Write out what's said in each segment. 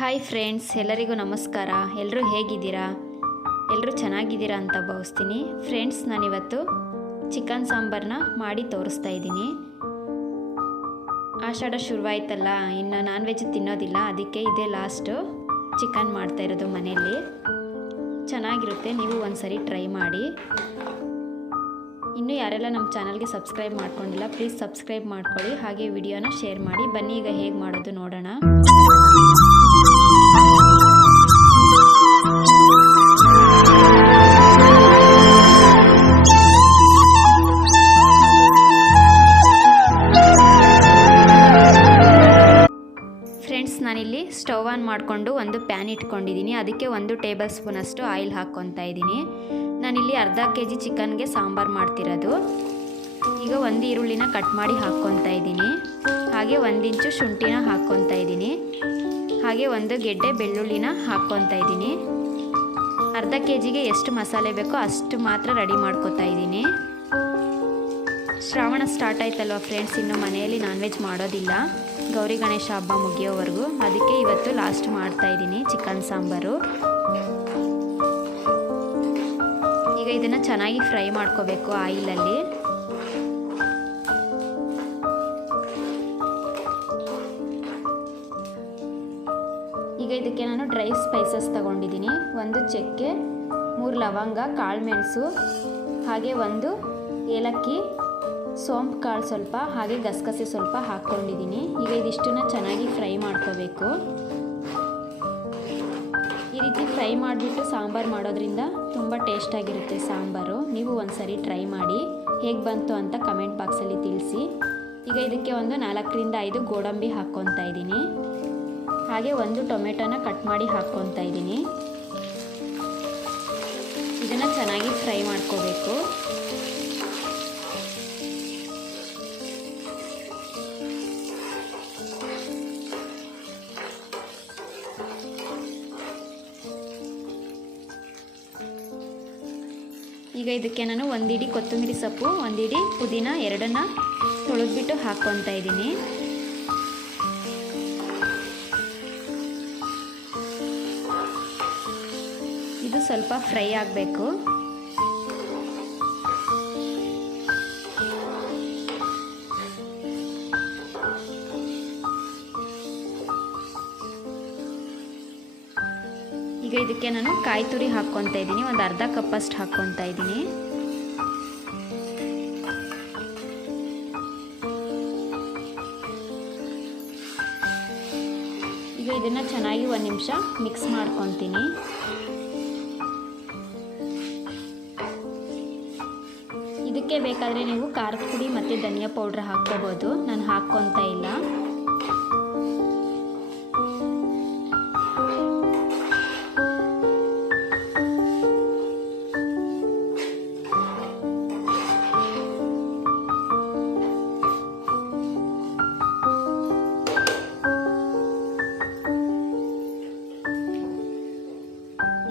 Hi friends ಎಲ್ಲರಿಗೂ ನಮಸ್ಕಾರ. ಎಲ್ಲರೂ ಹೇಗಿದ್ದೀರಾ? ಎಲ್ಲರೂ ಚೆನ್ನಾಗಿದ್ದೀರಾ ಅಂತ ಭಾವಿಸ್ತೀನಿ. ಫ್ರೆಂಡ್ಸ್ ನಾನಿವತ್ತು ಚಿಕನ್ ಸಾಂಬಾರನ್ನ ಮಾಡಿ ತೋರಿಸ್ತಾ ಇದ್ದೀನಿ. ಆಷಾಢ ಶುರುವಾಯ್ತಲ್ಲ, ಇನ್ನು ನಾನ್ ವೆಜ್ ತಿನ್ನೋದಿಲ್ಲ, ಅದಕ್ಕೆ ಇದೇ ಲಾಸ್ಟು ಚಿಕನ್ ಮಾಡ್ತಾ ಇರೋದು ಮನೆಯಲ್ಲಿ. ಚೆನ್ನಾಗಿರುತ್ತೆ, ನೀವು ಒಂದ್ಸರಿ ಟ್ರೈ ಮಾಡಿ. ಇನ್ನೂ ಯಾರೆಲ್ಲ ನಮ್ಮ ಚಾನಲ್ಗೆ ಸಬ್ಸ್ಕ್ರೈಬ್ ಮಾಡ್ಕೊಂಡಿಲ್ಲ ಪ್ಲೀಸ್ ಸಬ್ಸ್ಕ್ರೈಬ್ ಮಾಡ್ಕೊಳ್ಳಿ. ಹಾಗೆ ವಿಡಿಯೋನ ಶೇರ್ ಮಾಡಿ. ಬನ್ನಿ, ಈಗ ಹೇಗೆ ಮಾಡೋದು ನೋಡೋಣ. ನಾನಿಲ್ಲಿ ಸ್ಟವ್ ಆನ್ ಮಾಡಿಕೊಂಡು ಒಂದು ಪ್ಯಾನ್ ಇಟ್ಕೊಂಡಿದ್ದೀನಿ. ಅದಕ್ಕೆ ಒಂದು ಟೇಬಲ್ ಸ್ಪೂನಷ್ಟು ಆಯಿಲ್ ಹಾಕ್ಕೊತಾ ಇದ್ದೀನಿ. ನಾನಿಲ್ಲಿ ಅರ್ಧ ಕೆ ಜಿ ಚಿಕನ್ಗೆ ಸಾಂಬಾರು ಮಾಡ್ತಿರೋದು. ಈಗ ಒಂದು ಈರುಳ್ಳಿನ ಕಟ್ ಮಾಡಿ ಹಾಕ್ಕೊತಾ ಇದ್ದೀನಿ. ಹಾಗೆ ಒಂದಿಂಚು ಶುಂಠಿನ ಹಾಕ್ಕೊತಾ ಇದ್ದೀನಿ. ಹಾಗೆ ಒಂದು ಗೆಡ್ಡೆ ಬೆಳ್ಳುಳ್ಳಿನ ಹಾಕ್ಕೊತಾ ಇದ್ದೀನಿ. ಅರ್ಧ ಕೆ ಜಿಗೆ ಎಷ್ಟು ಮಸಾಲೆ ಬೇಕೋ ಅಷ್ಟು ಮಾತ್ರ ರೆಡಿ ಮಾಡ್ಕೋತಾ ಇದ್ದೀನಿ. ಶ್ರಾವಣ ಸ್ಟಾರ್ಟ್ ಆಯ್ತಲ್ವ ಫ್ರೆಂಡ್ಸ್? ಇನ್ನು ಮನೆಯಲ್ಲಿ ನಾನ್ ವೆಜ್ ಮಾಡೋದಿಲ್ಲ. ಗೌರಿ ಗಣೇಶ ಹಬ್ಬ ಮುಗಿಯೋವರೆಗೂ. ಅದಕ್ಕೆ ಇವತ್ತು ಲಾಸ್ಟ್ ಮಾಡ್ತಾ ಇದ್ದೀನಿ ಚಿಕನ್ ಸಾಂಬಾರು. ಈಗ ಇದನ್ನು ಚೆನ್ನಾಗಿ ಫ್ರೈ ಮಾಡ್ಕೋಬೇಕು ಆಯಿಲಲ್ಲಿ. ಇದಕ್ಕೆ ನಾನು ಡ್ರೈ ಸ್ಪೈಸಸ್ ತಗೊಂಡಿದ್ದೀನಿ. ಒಂದು ಚಕ್ಕೆ, ಮೂರು ಲವಂಗ ಕಾಳುಮೆಣಸು ಹಾಗೆ ಒಂದು ಏಲಕ್ಕಿ, ಸೋಂಪು ಕಾಳು ಸ್ವಲ್ಪ, ಹಾಗೆ ಗಸಗಸೆ ಸ್ವಲ್ಪ ಹಾಕ್ಕೊಂಡಿದ್ದೀನಿ. ಈಗ ಇದಿಷ್ಟನ್ನ ಚೆನ್ನಾಗಿ ಫ್ರೈ ಮಾಡ್ಕೋಬೇಕು. ಈ ರೀತಿ ಫ್ರೈ ಮಾಡಿಬಿಟ್ಟು ಸಾಂಬಾರು ಮಾಡೋದ್ರಿಂದ ತುಂಬ ಟೇಸ್ಟಾಗಿರುತ್ತೆ ಸಾಂಬಾರು. ನೀವು ಒಂದ್ಸರಿ ಟ್ರೈ ಮಾಡಿ, ಹೇಗೆ ಬಂತು ಅಂತ ಕಮೆಂಟ್ ಬಾಕ್ಸಲ್ಲಿ ತಿಳಿಸಿ. ಈಗ ಇದಕ್ಕೆ ಒಂದು ನಾಲ್ಕರಿಂದ ಐದು ಗೋಡಂಬಿ ಹಾಕ್ಕೊತಾ ಇದ್ದೀನಿ. ಹಾಗೆ ಒಂದು ಟೊಮೆಟೊನ ಕಟ್ ಮಾಡಿ ಹಾಕ್ಕೊತಾ ಇದ್ದೀನಿ. ಇದನ್ನು ಚೆನ್ನಾಗಿ ಫ್ರೈ ಮಾಡ್ಕೋಬೇಕು. ಈಗ ಇದಕ್ಕೆ ನಾನು ಒಂದಿಡಿ ಕೊತ್ತಂಬರಿ ಸೊಪ್ಪು, ಒಂದಿಡಿ ಪುದೀನ ಎರಡನ್ನ ತೊಳೆದ್ಬಿಟ್ಟು ಹಾಕ್ಕೊತಾ ಇದ್ದೀನಿ. ಸ್ವಲ್ಪ ಫ್ರೈ ಆಗಬೇಕು. ಈಗ ಇದಕ್ಕೆ ನಾನು ಕಾಯಿ ತುರಿ ಹಾಕ್ಕೊತಾ ಇದ್ದೀನಿ. ಒಂದು ಅರ್ಧ ಕಪ್ಪಷ್ಟು ಹಾಕ್ಕೊತಾ ಇದ್ದೀನಿ. ಈಗ ಇದನ್ನು ಚೆನ್ನಾಗಿ ಒಂದು ನಿಮಿಷ ಮಿಕ್ಸ್ ಮಾಡ್ಕೊತೀನಿ. ಇದಕ್ಕೆ ಬೇಕಾದರೆ ನೀವು ಖಾರದ ಪುಡಿ ಮತ್ತು ಧನಿಯಾ ಪೌಡ್ರ್ ಹಾಕ್ಕೋಬೋದು. ನಾನು ಹಾಕ್ಕೊತಾ ಇಲ್ಲ.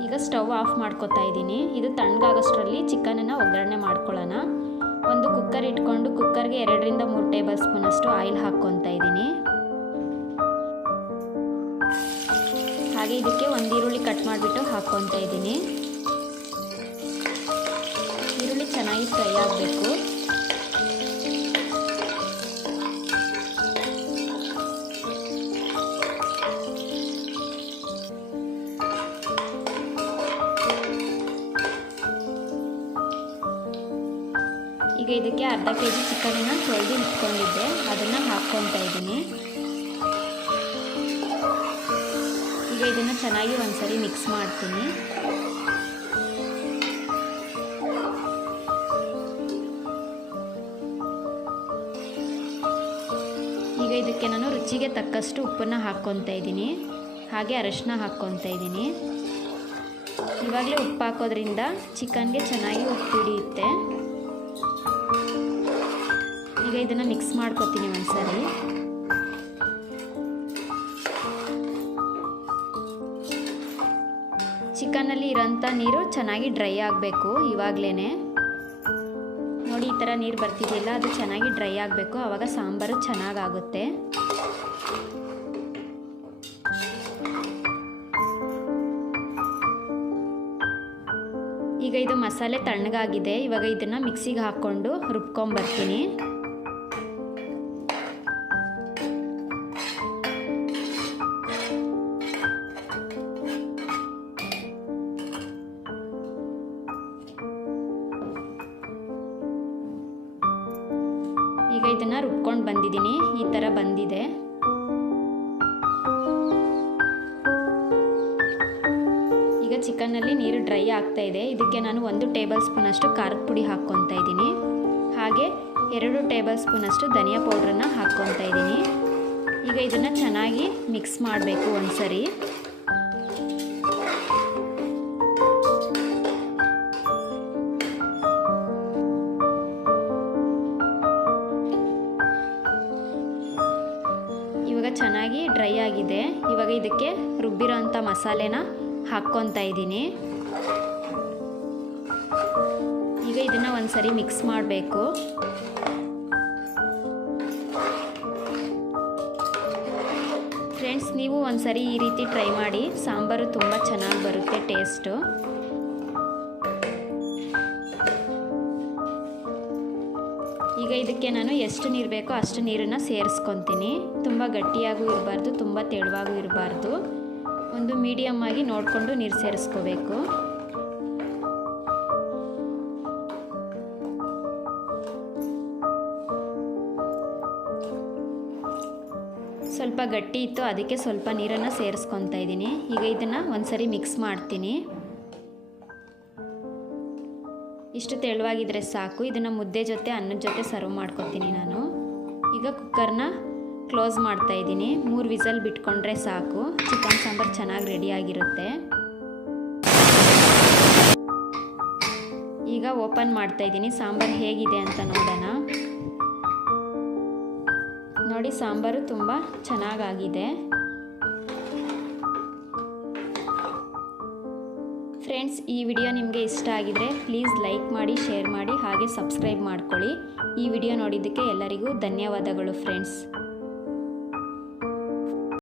ಈಗ ಸ್ಟವ್ ಆಫ್ ಮಾಡ್ಕೊತಾ ಇದ್ದೀನಿ. ಇದು ತಣ್ಣಗಾಗೋಷ್ಟರಲ್ಲಿ ಚಿಕನನ್ನು ಒಗ್ಗರಣೆ ಮಾಡ್ಕೊಳ್ಳೋಣ. ಒಂದು ಕುಕ್ಕರ್ ಇಟ್ಕೊಂಡು ಕುಕ್ಕರ್ಗೆ ಎರಡರಿಂದ ಮೂರು ಟೇಬಲ್ ಸ್ಪೂನಷ್ಟು ಆಯಿಲ್ ಹಾಕ್ಕೊತಾ ಇದ್ದೀನಿ. ಹಾಗೆ ಇದಕ್ಕೆ ಒಂದು ಈರುಳ್ಳಿ ಕಟ್ ಮಾಡಿಬಿಟ್ಟು ಹಾಕ್ಕೊತಾ ಇದ್ದೀನಿ. ಈರುಳ್ಳಿ ಚೆನ್ನಾಗಿ ಫ್ರೈ ಆಗಬೇಕು. ಇದಕ್ಕೆ ಅರ್ಧ ಕೆ ಜಿ ಚಿಕನನ್ನು ತೊಳೆದು ಇಟ್ಕೊಂಡಿದ್ದೆ. ಅದನ್ನು ಹಾಕ್ಕೊತಾ ಇದ್ದೀನಿ. ಈಗ ಇದನ್ನು ಚೆನ್ನಾಗಿ ಒಂದ್ಸರಿ ಮಿಕ್ಸ್ ಮಾಡ್ತೀನಿ. ಈಗ ಇದಕ್ಕೆ ನಾನು ರುಚಿಗೆ ತಕ್ಕಷ್ಟು ಉಪ್ಪನ್ನು ಹಾಕ್ಕೊತಾ ಇದ್ದೀನಿ. ಹಾಗೆ ಅರಶಿನ ಹಾಕ್ಕೊತಾ ಇದ್ದೀನಿ. ಇವಾಗಲೇ ಉಪ್ಪು ಹಾಕೋದ್ರಿಂದ ಚಿಕನ್ಗೆ ಚೆನ್ನಾಗಿ ಉಪ್ಪು ಹಿಡಿಯುತ್ತೆ ಇದನ್ನು ಮಿಕ್ಸ್ ಮಾಡ್ಕೊತೀನಿ ಒಂದ್ಸರಿ. ಚಿಕನಲ್ಲಿ ಇರೋಂಥ ನೀರು ಚೆನ್ನಾಗಿ ಡ್ರೈ ಆಗಬೇಕು ಇವಾಗಲೇ ನೋಡಿ, ಈ ಥರ ನೀರು ಬರ್ತಿದ್ದಿಲ್ಲ ಅದು ಚೆನ್ನಾಗಿ ಡ್ರೈ ಆಗಬೇಕು. ಆವಾಗ ಸಾಂಬಾರು ಚೆನ್ನಾಗಾಗುತ್ತೆ. ಈಗ ಇದು ಮಸಾಲೆ ತಣ್ಣಗಾಗಿದೆ. ಇವಾಗ ಇದನ್ನು ಮಿಕ್ಸಿಗೆ ಹಾಕ್ಕೊಂಡು ರುಬ್ಕೊಂಬರ್ತೀನಿ. ಈಗ ಇದನ್ನು ರುಬ್ಕೊಂಡು ಬಂದಿದ್ದೀನಿ. ಈ ಥರ ಬಂದಿದೆ. ಈಗ ಚಿಕನ್ನಲ್ಲಿ ನೀರು ಡ್ರೈ ಆಗ್ತಾ ಇದೆ. ಇದಕ್ಕೆ ನಾನು ಒಂದು ಟೇಬಲ್ ಸ್ಪೂನಷ್ಟು ಖಾರದ ಪುಡಿ ಹಾಕ್ಕೊತಾ ಇದ್ದೀನಿ. ಹಾಗೆ ಎರಡು ಟೇಬಲ್ ಸ್ಪೂನಷ್ಟು ಧನಿಯಾ ಪೌಡ್ರನ್ನ ಹಾಕ್ಕೊತಾ ಇದ್ದೀನಿ. ಈಗ ಇದನ್ನು ಚೆನ್ನಾಗಿ ಮಿಕ್ಸ್ ಮಾಡಬೇಕು ಒಂದ್ಸರಿ. ಚೆನ್ನಾಗಿ ಡ್ರೈ ಆಗಿದೆ. ಇವಾಗ ಇದಕ್ಕೆ ರುಬ್ಬಿರೋ ಅಂಥ ಮಸಾಲೆನ ಹಾಕ್ಕೊತಾ ಇದ್ದೀನಿ. ಈಗ ಇದನ್ನು ಒಂದು ಸರಿ ಮಿಕ್ಸ್ ಮಾಡಬೇಕು. ಫ್ರೆಂಡ್ಸ್ ನೀವು ಒಂದು ಸರಿ ಈ ರೀತಿ ಟ್ರೈ ಮಾಡಿ. ಸಾಂಬಾರು ತುಂಬ ಚೆನ್ನಾಗಿ ಬರುತ್ತೆ ಟೇಸ್ಟು ಈಗ ಇದಕ್ಕೆ ನಾನು ಎಷ್ಟು ನೀರು ಬೇಕೋ ಅಷ್ಟು ನೀರನ್ನು ಸೇರಿಸ್ಕೊತೀನಿ. ತುಂಬ ಗಟ್ಟಿಯಾಗೂ ಇರಬಾರ್ದು, ತುಂಬ ತೆಳುವಾಗೂ ಇರಬಾರ್ದು. ಒಂದು ಮೀಡಿಯಮ್ ಆಗಿ ನೋಡಿಕೊಂಡು ನೀರು ಸೇರಿಸ್ಕೋಬೇಕು. ಸ್ವಲ್ಪ ಗಟ್ಟಿ ಇತ್ತು, ಅದಕ್ಕೆ ಸ್ವಲ್ಪ ನೀರನ್ನು ಸೇರಿಸ್ಕೊತಾ ಇದ್ದೀನಿ. ಈಗ ಇದನ್ನು ಒಂದ್ಸರಿ ಮಿಕ್ಸ್ ಮಾಡ್ತೀನಿ. ಇಷ್ಟು ತೆಳುವಾಗಿದ್ರೆ ಸಾಕು. ಇದನ್ನು ಮುದ್ದೆ ಜೊತೆ, ಅನ್ನದ ಜೊತೆ ಸರ್ವ್ ಮಾಡ್ಕೊತೀನಿ ನಾನು. ಈಗ ಕುಕ್ಕರ್ನ ಕ್ಲೋಸ್ ಮಾಡ್ತಾ ಇದ್ದೀನಿ. ಮೂರು ವಿಸಲ್ ಬಿಟ್ಕೊಂಡ್ರೆ ಸಾಕು. ಚಿಕನ್ ಸಾಂಬಾರು ಚೆನ್ನಾಗಿ ರೆಡಿಯಾಗಿರುತ್ತೆ ಈಗ ಓಪನ್ ಮಾಡ್ತಾ ಇದ್ದೀನಿ. ಸಾಂಬಾರು ಹೇಗಿದೆ ಅಂತ ನೋಡೋಣ. ನೋಡಿ, ಸಾಂಬಾರು ತುಂಬ ಚೆನ್ನಾಗಾಗಿದೆ ಫ್ರೆಂಡ್ಸ್ ಈ ವಿಡಿಯೋ ನಿಮಗೆ ಇಷ್ಟ ಆಗಿದರೆ ಪ್ಲೀಸ್ ಲೈಕ್ ಮಾಡಿ ಶೇರ್ ಮಾಡಿ, ಹಾಗೆ ಸಬ್ಸ್ಕ್ರೈಬ್ ಮಾಡ್ಕೊಳ್ಳಿ. ಈ ವಿಡಿಯೋ ನೋಡಿದ್ದಕ್ಕೆ ಎಲ್ಲರಿಗೂ ಧನ್ಯವಾದಗಳು ಫ್ರೆಂಡ್ಸ್